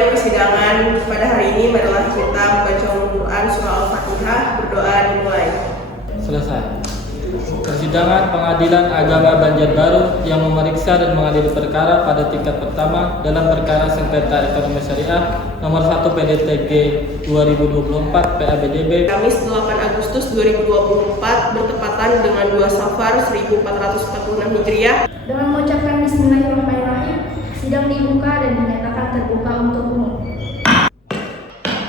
Tujuan persidangan pada hari ini adalah kita membaca Al-Quran surah Al-Fatihah, berdoa dimulai. Selesai. Persidangan Pengadilan Agama Banjarbaru yang memeriksa dan mengadili perkara pada tingkat pertama dalam perkara sengketa ekonomi syariah nomor 1 PDTG 2024 PABJB Kamis 8 Agustus 2024 bertepatan dengan 2 Safar 1446 Hijriah. Dengan mengucapkan Bismillahirrahmanirrahim, sidang dibuka dan dinyatakan terbuka untuk umum.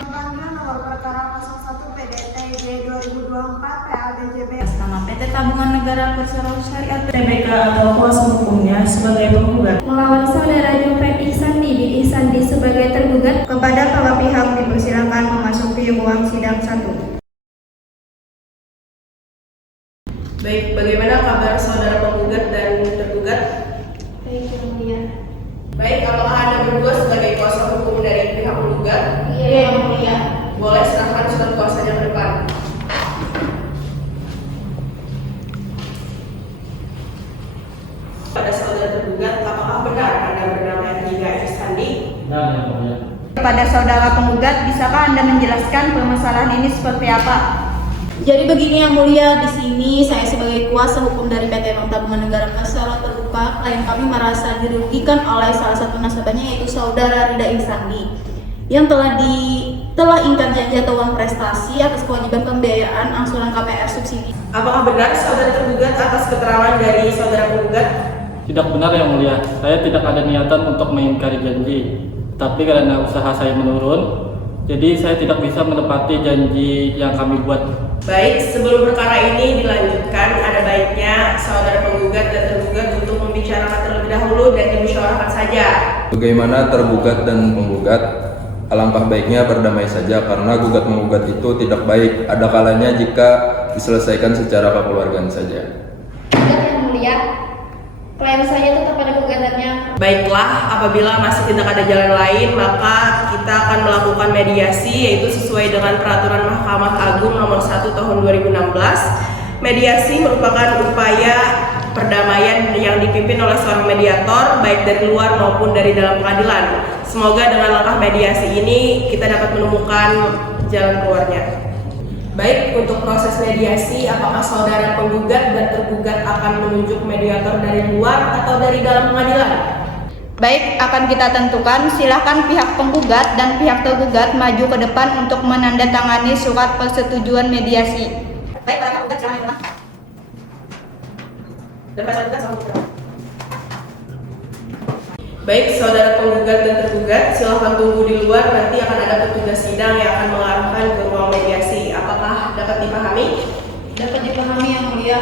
Pemanggilan nomor perkara 01 PDTG 2024 PABJB nama PT Tabungan Negara Persero Syariat TBK atau kuasa hukumnya sebagai penggugat Melawan saudara Jofren Ihsandi bin Ihsandi sebagai tergugat. kepada para pihak dipersilakan memasuki ruang sidang 1. Baik, bagaimana kabar saudara penggugat dan tergugat? Baik, Yang Mulia. Baik, apakah Anda berdua sebagai kuasa hukum dari pihak penggugat? Iya, Yang Mulia. Boleh serahkan surat kuasanya ke depan. Pada saudara tergugat, apakah benar Anda bernama Hendra Ihsandi? dan yang mulia. Kepada saudara penggugat, bisakah Anda menjelaskan permasalahan ini seperti apa? Jadi begini Yang Mulia, di sini saya sebagai kuasa hukum dari PT Bank Tabungan Negara Persero terbuka, klien kami merasa dirugikan oleh salah satu nasabahnya yaitu saudara Rida Ihsandi yang telah ingkar janji atau uang prestasi atas kewajiban pembiayaan angsuran KPR subsidi. Apakah benar saudara tergugat atas keterangan dari saudara penggugat? Tidak benar Yang Mulia, saya tidak ada niatan untuk mengingkari janji. Tapi karena usaha saya menurun, jadi saya tidak bisa menepati janji yang kami buat. Baik, sebelum perkara ini dilanjutkan, ada baiknya saudara penggugat dan tergugat untuk membicarakan terlebih dahulu dan dimusyawarahkan saja. Bagaimana tergugat dan penggugat? Alangkah baiknya berdamai saja karena gugat menggugat itu tidak baik. Ada kalanya jika diselesaikan secara kekeluargaan saja. Tidak, Yang Mulia. Klien saya tetap pada gugatannya. Baiklah, apabila masih tidak ada jalan lain, maka kita akan melakukan mediasi yaitu sesuai dengan peraturan Mahkamah Agung nomor 1 tahun 2016. Mediasi merupakan upaya perdamaian yang dipimpin oleh seorang mediator baik dari luar maupun dari dalam pengadilan. Semoga dengan langkah mediasi ini kita dapat menemukan jalan keluarnya. Baik, untuk proses mediasi, apakah saudara penggugat dan tergugat akan menunjuk mediator dari luar atau dari dalam pengadilan? Baik, akan kita tentukan. Silakan pihak penggugat dan pihak tergugat maju ke depan untuk menandatangani surat persetujuan mediasi. Baik, para penggugat silakan. Dan para tergugat silakan. Baik, saudara penggugat dan tergugat, silakan tunggu di luar. Nanti akan ada petugas sidang yang akan mengarahkan ke ruang mediasi. Apakah dapat dipahami? Dapat dipahami Yang Mulia.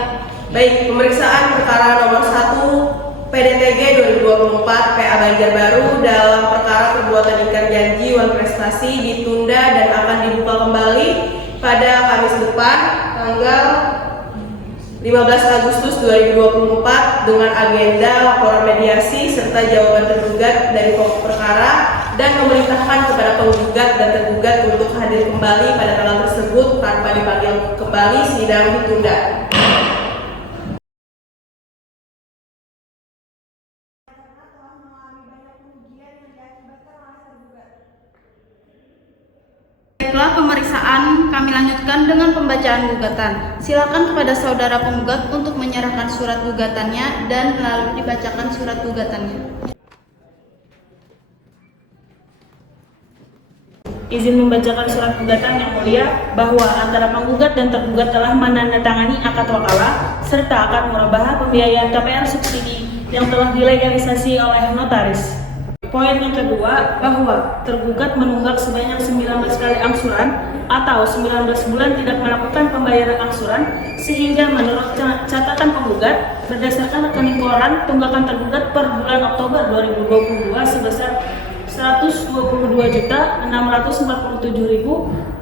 Baik, pemeriksaan perkara nomor 1 PDTG 2024 PA Banjarbaru dalam perkara perbuatan ingkar janji uang prestasi ditunda dan akan dibuka kembali pada Kamis depan tanggal 15 Agustus 2024 dengan agenda laporan mediasi serta jawaban tergugat dari pokok perkara dan memerintahkan kepada penggugat dan tergugat untuk hadir kembali pada tanggal tersebut tanpa dipanggil kembali, sidang ditunda. Baiklah, pemeriksaan kami lanjutkan dengan pembacaan gugatan. Silakan kepada saudara penggugat untuk menyerahkan surat gugatannya dan lalu dibacakan surat gugatannya. Izin membacakan surat gugatan Yang Mulia bahwa antara penggugat dan tergugat telah menandatangani akad wakalah serta akad murabahah pembiayaan KPR subsidi yang telah dilegalisasi oleh notaris. Poin yang kedua, bahwa tergugat menunggak sebanyak 19 kali angsuran atau 19 bulan tidak melakukan pembayaran angsuran sehingga menurut catatan penggugat berdasarkan rekening koran tunggakan tergugat per bulan Oktober 2022 sebesar Rp122.647.637.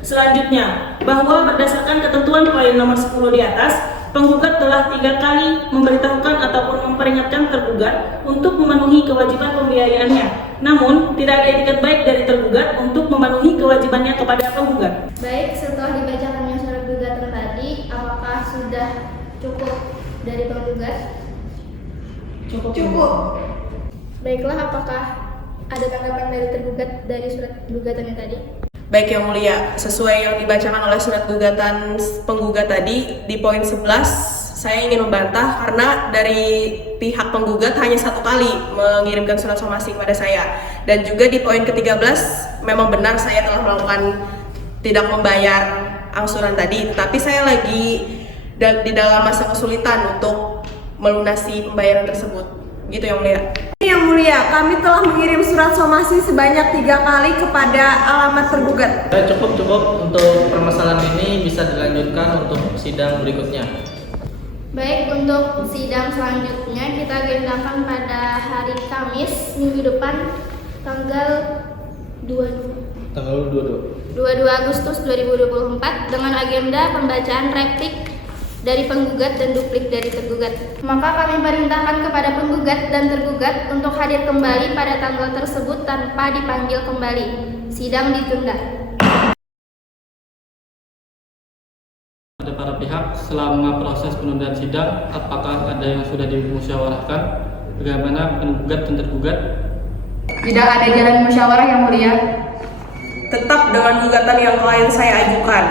Selanjutnya, bahwa berdasarkan ketentuan poin nomor 10 di atas, penggugat telah 3 kali memberitahukan ataupun memperingatkan tergugat untuk memenuhi kewajiban pembiayaannya. Namun, tidak ada itikat baik dari tergugat untuk memenuhi kewajibannya kepada penggugat. Baik, setelah dibacakannya surat gugatan tadi, apakah sudah cukup dari penggugat? Cukup. Baik. Baiklah, apakah ada tanggapan dari tergugat dari surat gugatannya tadi? Baik Yang Mulia, sesuai yang dibacakan oleh surat gugatan penggugat tadi, di poin 11 saya ingin membantah karena dari pihak penggugat hanya 1 kali mengirimkan surat somasi kepada saya. Dan juga di poin ke-13 memang benar saya telah melakukan tidak membayar angsuran tadi, tetapi saya lagi di dalam masa kesulitan untuk melunasi pembayaran tersebut. Gitu Yang Mulia. Yang Mulia, kami telah mengirim surat somasi sebanyak 3 kali kepada alamat tergugat. Cukup untuk permasalahan ini bisa dilanjutkan untuk sidang berikutnya. Baik, untuk sidang selanjutnya kita agendakan pada hari Kamis minggu depan tanggal 22 Agustus 2024 dengan agenda pembacaan replik dari penggugat dan duplik dari tergugat. Maka kami perintahkan kepada penggugat dan tergugat untuk hadir kembali pada tanggal tersebut tanpa dipanggil kembali. Sidang ditunda. Pada para pihak, selama proses penundaan sidang, apakah ada yang sudah dimusyawarahkan? Bagaimana penggugat dan tergugat? Tidak ada jalan musyawarah Yang Mulia. Tetap dengan gugatan yang klien saya ajukan.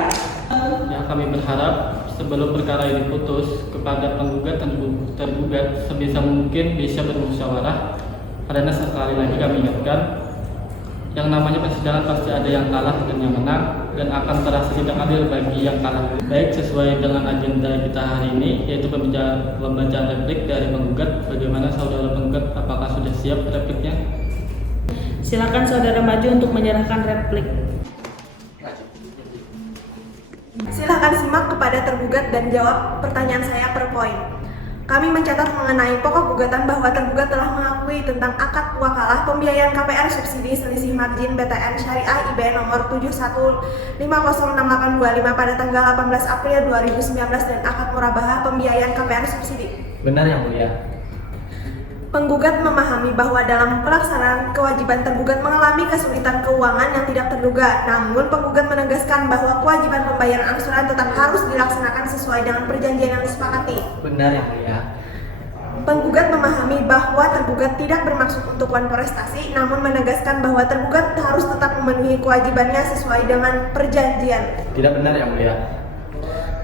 Ya, kami berharap sebelum perkara ini putus kepada penggugat dan tergugat sebisa mungkin bisa bermusyawarah. Karena sekali lagi kami ingatkan, yang namanya persidangan pasti ada yang kalah dan yang menang, dan akan terasa tidak adil bagi yang kalah. Baik, sesuai dengan agenda kita hari ini, yaitu pembacaan replik dari penggugat. Bagaimana saudara penggugat, apakah sudah siap repliknya? Silakan saudara maju untuk menyerahkan replik. Silakan simak kepada tergugat dan jawab pertanyaan saya per poin. Kami mencatat mengenai pokok gugatan bahwa tergugat telah mengakui tentang akad wakalah pembiayaan KPR subsidi selisih margin BTN Syariah IBN nomor 71506825 pada tanggal 18 April 2019 dan akad murabahah pembiayaan KPR subsidi. Benar Yang Mulia. Penggugat memahami bahwa dalam pelaksanaan kewajiban tergugat mengalami kesulitan keuangan yang tidak terduga. Namun penggugat menegaskan bahwa kewajiban pembayaran angsuran tetap harus dilaksanakan sesuai dengan perjanjian yang disepakati. Benar Yang Mulia. Penggugat memahami bahwa tergugat tidak bermaksud untuk konforestasi, namun menegaskan bahwa tergugat harus tetap memenuhi kewajibannya sesuai dengan perjanjian. Tidak benar Yang Mulia.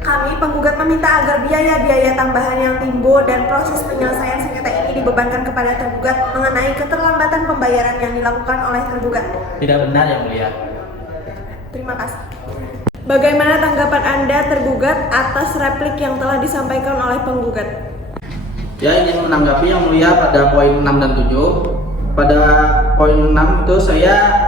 Kami penggugat meminta agar biaya-biaya tambahan yang timbul dan proses penyelesaian sengketa ini dibebankan kepada tergugat mengenai keterlambatan pembayaran yang dilakukan oleh tergugat. Tidak benar Yang Mulia. Terima kasih. Bagaimana tanggapan Anda tergugat atas replik yang telah disampaikan oleh penggugat? Ya, ingin menanggapi Yang Mulia pada poin 6 dan 7. Pada poin 6 itu saya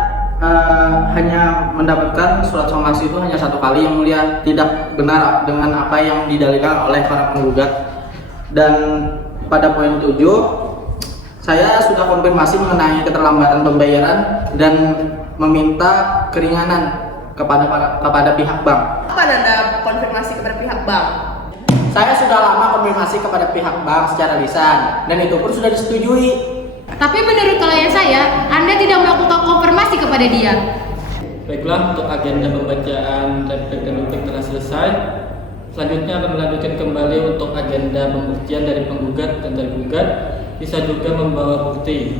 hanya mendapatkan surat somasi itu hanya 1 kali Yang Mulia, tidak benar dengan apa yang didalilkan oleh para penggugat. Dan pada poin 7 saya sudah konfirmasi mengenai keterlambatan pembayaran dan meminta keringanan kepada pihak bank. Kapan Anda konfirmasi kepada pihak bank? Saya sudah lama konfirmasi kepada pihak bank secara lisan dan itu pun sudah disetujui. Tapi menurut klien saya, Anda tidak melakukan konfirmasi kepada dia. Baiklah, untuk agenda pembacaan replik dan duplik telah selesai. Selanjutnya akan melanjutkan kembali untuk agenda pembuktian dari penggugat dan tergugat, bisa juga membawa bukti.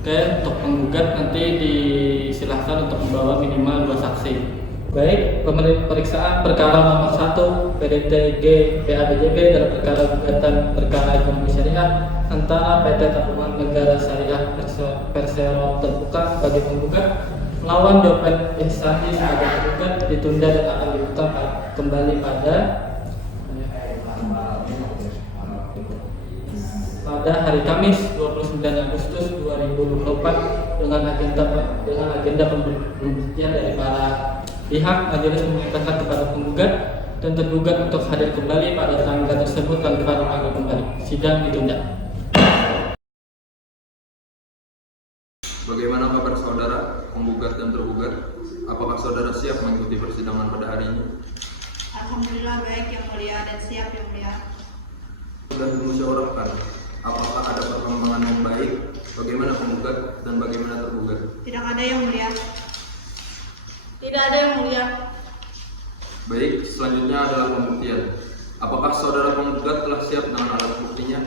Oke, untuk penggugat nanti disilahkan untuk membawa minimal 2 saksi. Baik, pemeriksaan perkara nomor 1 PDTG PABJB dalam perkara gugatan perkara ekonomi syariah antara PT Tabungan Negara Syariah Persero terbuka bagi penggugat melawan Dompet Ihsani sebagai penggugat ditunda dan akan dibuka kembali pada hari Kamis 29 Agustus 2024 dengan agenda pembuktian dari para pihak. Majelis memerintahkan kepada penggugat dan tergugat untuk hadir kembali pada tanggal tersebut tanpa dipanggil kembali. Sidang ditunda. Bagaimana kabar saudara, penggugat dan tergugat? Apakah saudara siap mengikuti persidangan pada hari ini? Alhamdulillah baik Yang Mulia dan siap Yang Mulia. Sudah dimusyawarahkan, apakah ada perkembangan yang baik? Bagaimana penggugat dan bagaimana tergugat? Tidak ada Yang Mulia. Tidak ada Yang Mulia. Baik, selanjutnya adalah pembuktian. Apakah saudara penggugat telah siap dengan alat buktinya?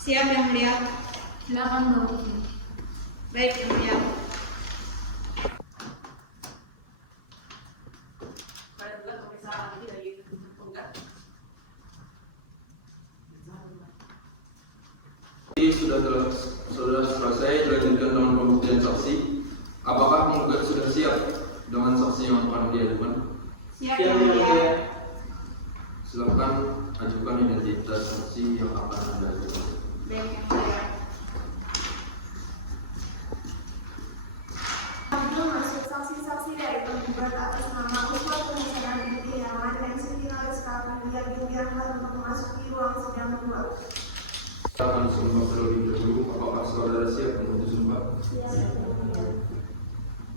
Siap Yang Mulia. Silakan Bapak. Baik, Yang Mulia. Pada juga pemeriksaan lagi dari penggugat. Sudah selesai dilanjutkan dengan pembuktian saksi. Apakah penggugat sudah siap dengan saksi yang akan diajukan? Siap, Yang Mulia. Silakan ajukan identitas saksi yang akan Anda ajukan. Baik, Yang Mulia. Abdul masuk saksi-saksi dari penggugat atas nama Puspa Pengusahaan Binti Yaman dan Siti Nariska Amelia Binti Ahmad untuk memasuki ruang sidang kedua. Akan sumpah terlebih dahulu. Apakah saudara siap untuk sumpah? Siap, Yang Mulia.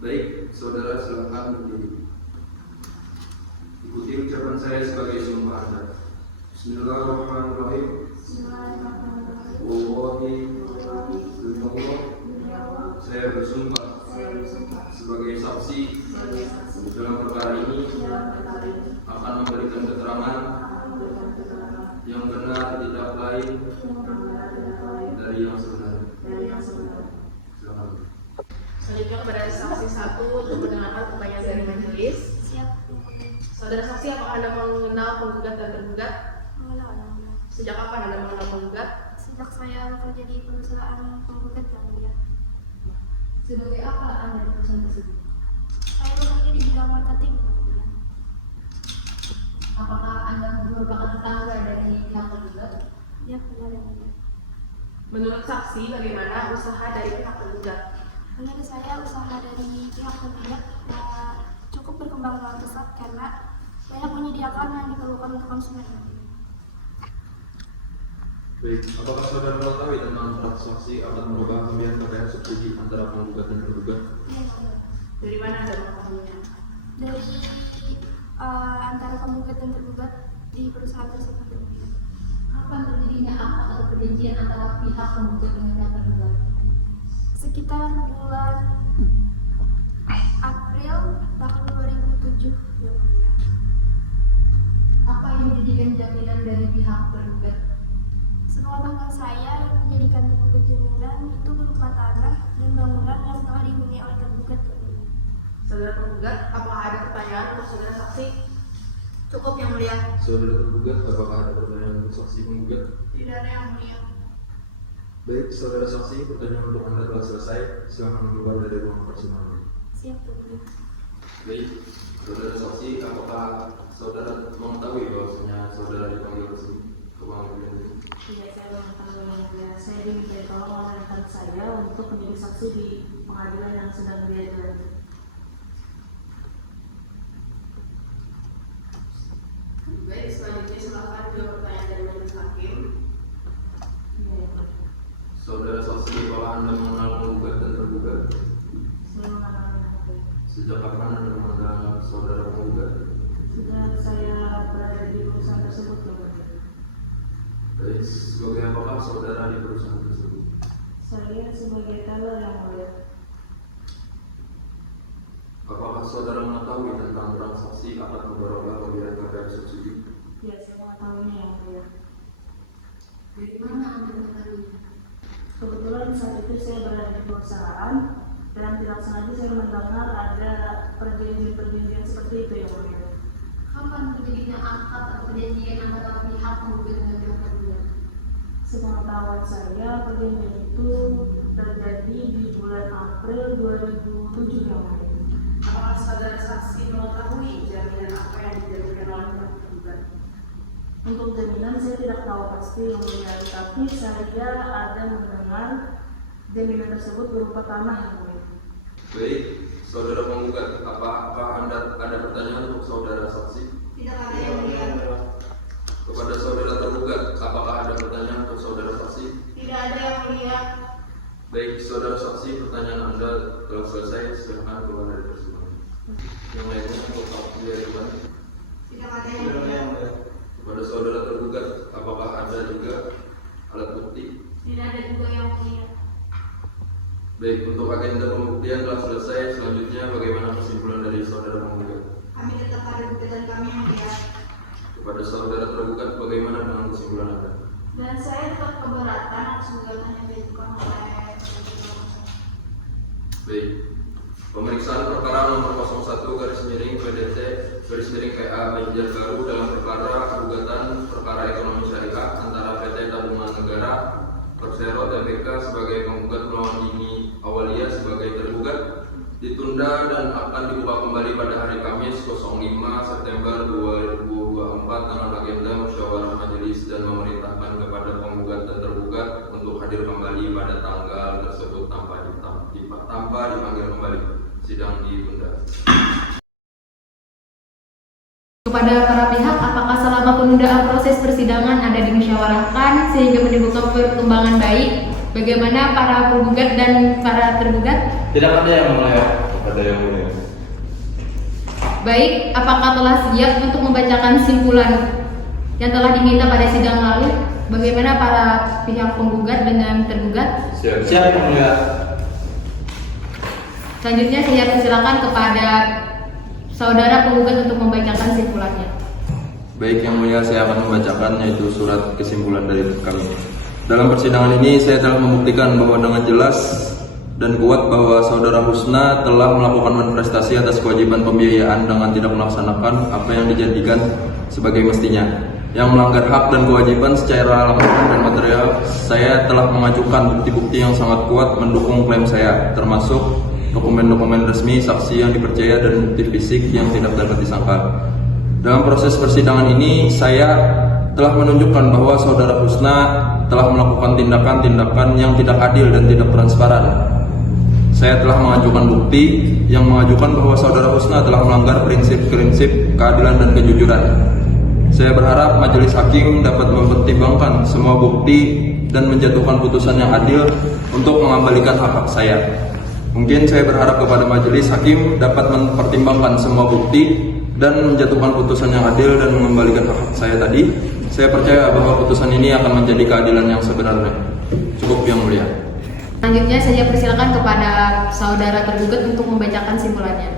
Baik, saudara silakan berdiri. Ikuti ucapan saya sebagai sumpah Anda. Bismillahirrahmanirrahim. Bismillahirrahmanirrahim. Wallahi demi Allah, Demi Allah, saya bersumpah saya bersumpah sebagai saksi sebagai saksi dalam perkara ini dalam perkara ini akan memberikan keterangan akan memberikan keterangan yang benar tidak lain yang benar tidak lain dari yang sebenarnya. dari yang sebenar. Silakan. Selanjutnya kepada saksi 1 untuk mendengarkan pertanyaan dari majelis. Siap. Saudara saksi, apakah Anda mengenal penggugat dan tergugat? Mengenal Yang Mulia. Sejak kapan Anda mengenal penggugat? Sejak saya bekerja di perusahaan penggugat Yang Mulia. Sebagai apa Anda di perusahaan tersebut? Saya bekerja di bidang marketing Yang Mulia. Apakah Anda merupakan tetangga dari pihak tergugat? Ya, benar Yang Mulia. Menurut saksi, bagaimana usaha dari pihak tergugat? Menurut saya usaha dari pihak penggugat cukup berkembang dengan pesat karena banyak menyediakan yang diperlukan untuk konsumen. Baik, apakah saudara mengetahui tentang transaksi akan merubah pembiayaan KPR subsidi antara penggugat dan tergugat? Iya, Yang Mulia. Dari mana Anda mengetahuinya? Dari antara penggugat dan tergugat di perusahaan tersebut Yang Mulia. Kapan terjadinya akad atau perjanjian antara pihak penggugat dengan pihak tergugat? Sekitar bulan April tahun 2007 Yang Mulia. Apa yang dijadikan jaminan dari pihak tergugat? Sepengetahuan saya yang menjadikan tergugat jaminan itu berupa tanah dan bangunan yang telah dihuni oleh tergugat Yang Mulia. Saudara penggugat, apakah ada pertanyaan untuk saudara saksi? Cukup, Yang Mulia. Saudara tergugat, apakah ada pertanyaan untuk saksi penggugat? Tidak ada, Yang Mulia. Baik, saudara saksi, pertanyaan untuk Anda telah selesai. Silakan keluar dari ruang persidangan. Siap Yang Mulia. Baik, saudara saksi, apakah saudara mengetahui bahwasanya saudara dipanggil ke pengadilan ini? Iya, saya mengetahui Yang Mulia. Saya diminta tolong oleh rekan saya untuk menjadi saksi di pengadilan yang sedang diajukan. Baik, selanjutnya silakan jawab pertanyaan dari majelis hakim. Iya, Yang Mulia. Saudara saksi, apakah Anda mengenal penggugat dan tergugat? Saya mengenal Yang Mulia. Sejak kapan Anda mengenal saudara penggugat? Sejak saya berada di perusahaan tersebut Yang Mulia. Baik, sebagai apakah saudara di perusahaan tersebut? Saya sebagai teller Yang Mulia. Apakah saudara mengetahui tentang transaksi akad mudharabah pemberian KPR subsidi? Ya, saya mengetahuinya Yang Mulia. Dari mana Anda mengetahuinya? Kebetulan saat itu saya berada di perusahaan dan tidak sengaja saya mendengar ada perjanjian-perjanjian seperti itu Yang Mulia. Kapan terjadinya akad atau perjanjian antara pihak penggugat dengan pihak tergugat? Sepengetahuan saya, perjanjian itu terjadi di bulan April 2007 Yang Mulia. Apakah saudara saksi mengetahui jaminan apa yang dijaminkan oleh pihak tergugat? Untuk jaminan saya tidak tahu pasti Yang Mulia, tapi saya ada mendengar jaminan tersebut berupa tanah Yang Mulia. Baik, saudara penggugat, apakah Anda ada pertanyaan untuk saudara saksi? Tidak ada, Yang Mulia. Kepada saudara tergugat, apakah ada pertanyaan untuk saudara saksi? Tidak ada, Yang Mulia. Baik, saudara saksi, pertanyaan Anda telah selesai. Silakan keluar dari persidangan. Yang lainnya untuk saksi depan. Tidak ada, Yang Mulia. Kepada saudara tergugat, apakah ada juga alat bukti? Tidak ada juga Yang Mulia. Baik, untuk agenda pembuktian telah selesai. Selanjutnya, bagaimana kesimpulan dari saudara penggugat? Kami tetap pada gugatan kami, Yang Mulia. Kepada saudara tergugat, bagaimana dengan kesimpulan Anda? Dan saya tetap keberatan atas gugatan yang diajukan oleh Baik. Pemeriksaan perkara nomor 01/PDT/PA Banjarbaru dalam perkara gugatan perkara ekonomi syariah antara PT Tabungan Negara Persero Tbk sebagai penggugat melawan Dini Awalia sebagai tergugat ditunda dan akan dibuka kembali pada hari Kamis 05 September 2024 dengan agenda musyawarah majelis dan memerintahkan kepada penggugat dan tergugat untuk hadir kembali pada tanggal tersebut tanpa dipanggil kembali. Sidang ditunda. Kepada para pihak, apakah selama penundaan proses persidangan ada dimusyawarahkan sehingga menimbulkan perkembangan baik? Bagaimana para penggugat dan para tergugat? Tidak ada yang mulia. Ada yang mulia. Baik, apakah telah siap untuk membacakan simpulan yang telah diminta pada sidang lalu? Bagaimana para pihak penggugat dengan tergugat? Siap. Siap yang mulia. Selanjutnya saya persilakan kepada saudara penggugat untuk membacakan simpulannya. Baik yang mulia, saya akan membacakan yaitu surat kesimpulan dari kami. Dalam persidangan ini saya telah membuktikan bahwa dengan jelas dan kuat bahwa saudara Husna telah melakukan manifestasi atas kewajiban pembiayaan dengan tidak melaksanakan apa yang dijadikan sebagai mestinya, yang melanggar hak dan kewajiban secara langsung dan material. Saya telah mengajukan bukti-bukti yang sangat kuat mendukung klaim saya, termasuk dokumen-dokumen resmi, saksi yang dipercaya, dan bukti fisik yang tidak dapat disangkal. Dalam proses persidangan ini, saya telah menunjukkan bahwa saudara Husna telah melakukan tindakan-tindakan yang tidak adil dan tidak transparan. Saya telah mengajukan bukti yang mengajukan bahwa saudara Husna telah melanggar prinsip-prinsip keadilan dan kejujuran. Saya berharap majelis hakim dapat mempertimbangkan semua bukti dan menjatuhkan putusan yang adil untuk mengembalikan hak-hak saya. Mungkin saya berharap kepada majelis hakim dapat mempertimbangkan semua bukti dan menjatuhkan putusan yang adil dan mengembalikan hak saya tadi. Saya percaya bahwa putusan ini akan menjadi keadilan yang sebenarnya. Cukup yang mulia. Selanjutnya saya persilakan kepada saudara tergugat untuk membacakan simpulannya.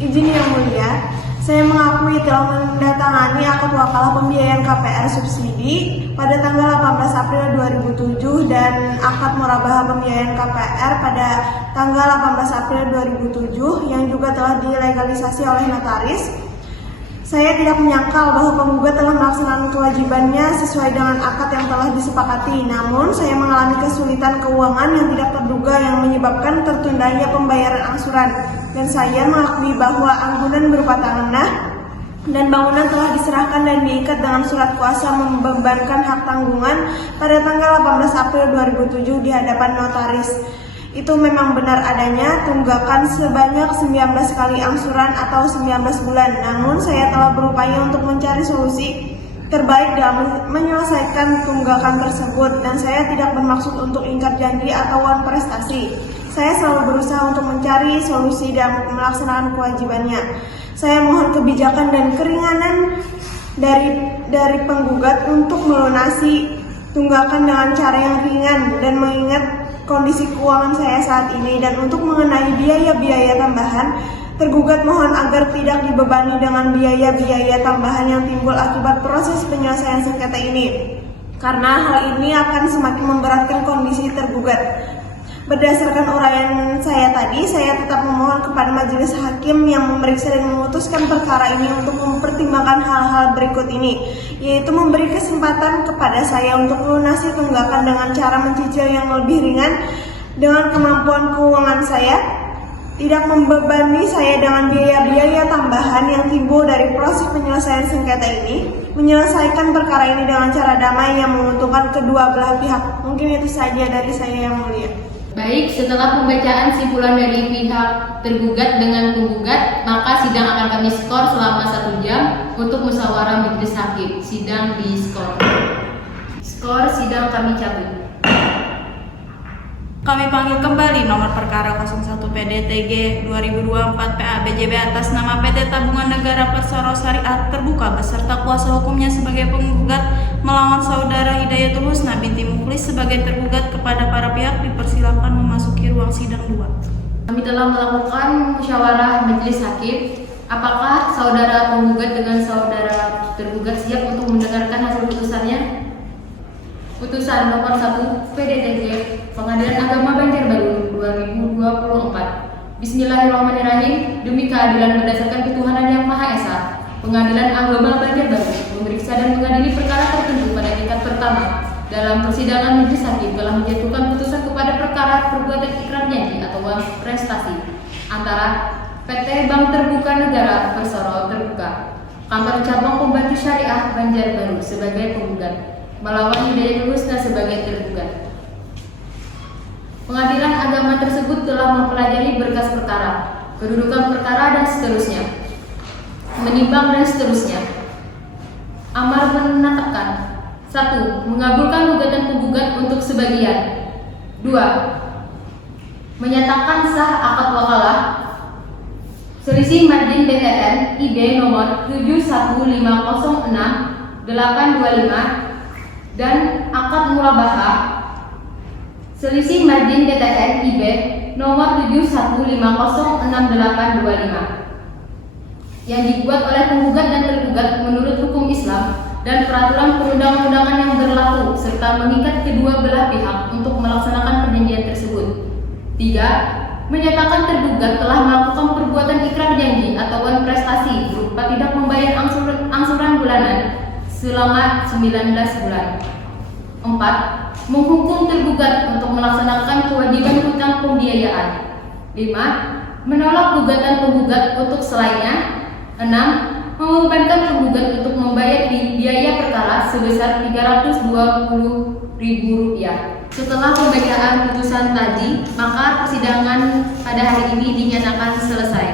Izin yang mulia, saya mengakui telah menandatangani akad wakalah pembiayaan KPR subsidi pada tanggal 18 April 2007 dan akad murabahah pembiayaan KPR pada tanggal 18 April 2007 yang juga telah dilegalisasi oleh notaris. Saya tidak menyangkal bahwa penggugat telah melaksanakan kewajibannya sesuai dengan akad yang telah disepakati. Namun, saya mengalami kesulitan keuangan yang tidak terduga yang menyebabkan tertundanya pembayaran angsuran. Dan saya mengakui bahwa anggunan berupa tanah dan bangunan telah diserahkan dan diikat dengan surat kuasa membebankan hak tanggungan pada tanggal 18 April 2007 di hadapan notaris. Itu memang benar adanya tunggakan sebanyak 19 kali angsuran atau 19 bulan. Namun saya telah berupaya untuk mencari solusi terbaik dalam menyelesaikan tunggakan tersebut dan saya tidak bermaksud untuk ingkar janji atau uang prestasi. Saya selalu berusaha untuk mencari solusi dan melaksanakan kewajibannya. Saya mohon kebijakan dan keringanan dari penggugat untuk melunasi tunggakan dengan cara yang ringan dan mengingat kondisi keuangan saya saat ini. Dan untuk mengenai biaya-biaya tambahan, tergugat mohon agar tidak dibebani dengan biaya-biaya tambahan yang timbul akibat proses penyelesaian sengketa ini, karena hal ini akan semakin memberatkan kondisi tergugat. Berdasarkan uraian saya tadi, saya tetap memohon kepada majelis hakim yang memeriksa dan memutuskan perkara ini untuk mempertimbangkan hal-hal berikut ini, yaitu memberi kesempatan kepada saya untuk melunasi tunggakan dengan cara mencicil yang lebih ringan dengan kemampuan keuangan saya, tidak membebani saya dengan biaya-biaya tambahan yang timbul dari proses penyelesaian sengketa ini, menyelesaikan perkara ini dengan cara damai yang menguntungkan kedua belah pihak. Mungkin itu saja dari saya yang mulia. Baik, setelah pembacaan simpulan dari pihak tergugat dengan penggugat, maka sidang akan kami skor selama 1 jam untuk musyawarah majelis hakim. Sidang di skor. Skor sidang kami cabut. Kami panggil kembali nomor perkara 01 PDTG 2024 PABJB atas nama PT Tabungan Negara Persero Syariah terbuka beserta kuasa hukumnya sebagai penggugat melawan saudara Hidayatul Husna binti Mukhlis sebagai tergugat. Kepada para pihak dipersilakan memasuki ruang sidang 2. Kami telah melakukan musyawarah majelis hakim. Apakah saudara penggugat dengan saudara tergugat siap untuk mendengarkan hasil putusannya? Putusan nomor 1 PDTG Pengadilan Agama Banjarbaru 2024. Bismillahirrahmanirrahim. Demi keadilan berdasarkan ketuhanan yang Maha Esa, Pengadilan Agama Banjarbaru memeriksa dan mengadili perkara tertentu pada tingkat pertama. Dalam persidangan majelis hakim telah menjatuhkan putusan kepada perkara perbuatan ikrar janji atau uang prestasi antara PT Bank Terbuka Negara Persero Terbuka, Kantor Cabang Pembantu Syariah Banjarbaru sebagai penggugat, melawan Hidayat Husna sebagai tergugat. Pengadilan agama tersebut telah mempelajari berkas perkara, kedudukan perkara dan seterusnya, menimbang dan seterusnya. Amar menetapkan: 1. Mengabulkan gugatan penggugat untuk sebagian. 2. Menyatakan sah akad wakalah selisih margin BTN IB nomor 71506-825 dan akad murabahah selisih margin BTN IB nomor 71506-825 yang dibuat oleh penggugat dan tergugat menurut hukum Islam dan peraturan perundang-undangan yang berlaku serta mengikat kedua belah pihak untuk melaksanakan perjanjian tersebut. 3. Menyatakan tergugat telah melakukan perbuatan ikrar janji atau uang prestasi berupa tidak membayar angsuran bulanan selama 19 bulan. 4. Menghukum tergugat untuk melaksanakan kewajiban hutang pembiayaan. 5. Menolak gugatan penggugat untuk selainnya. 6. Membebankan penggugat untuk membayar biaya perkara sebesar Rp320.000. Setelah pembacaan putusan tadi, maka persidangan pada hari ini dinyatakan selesai.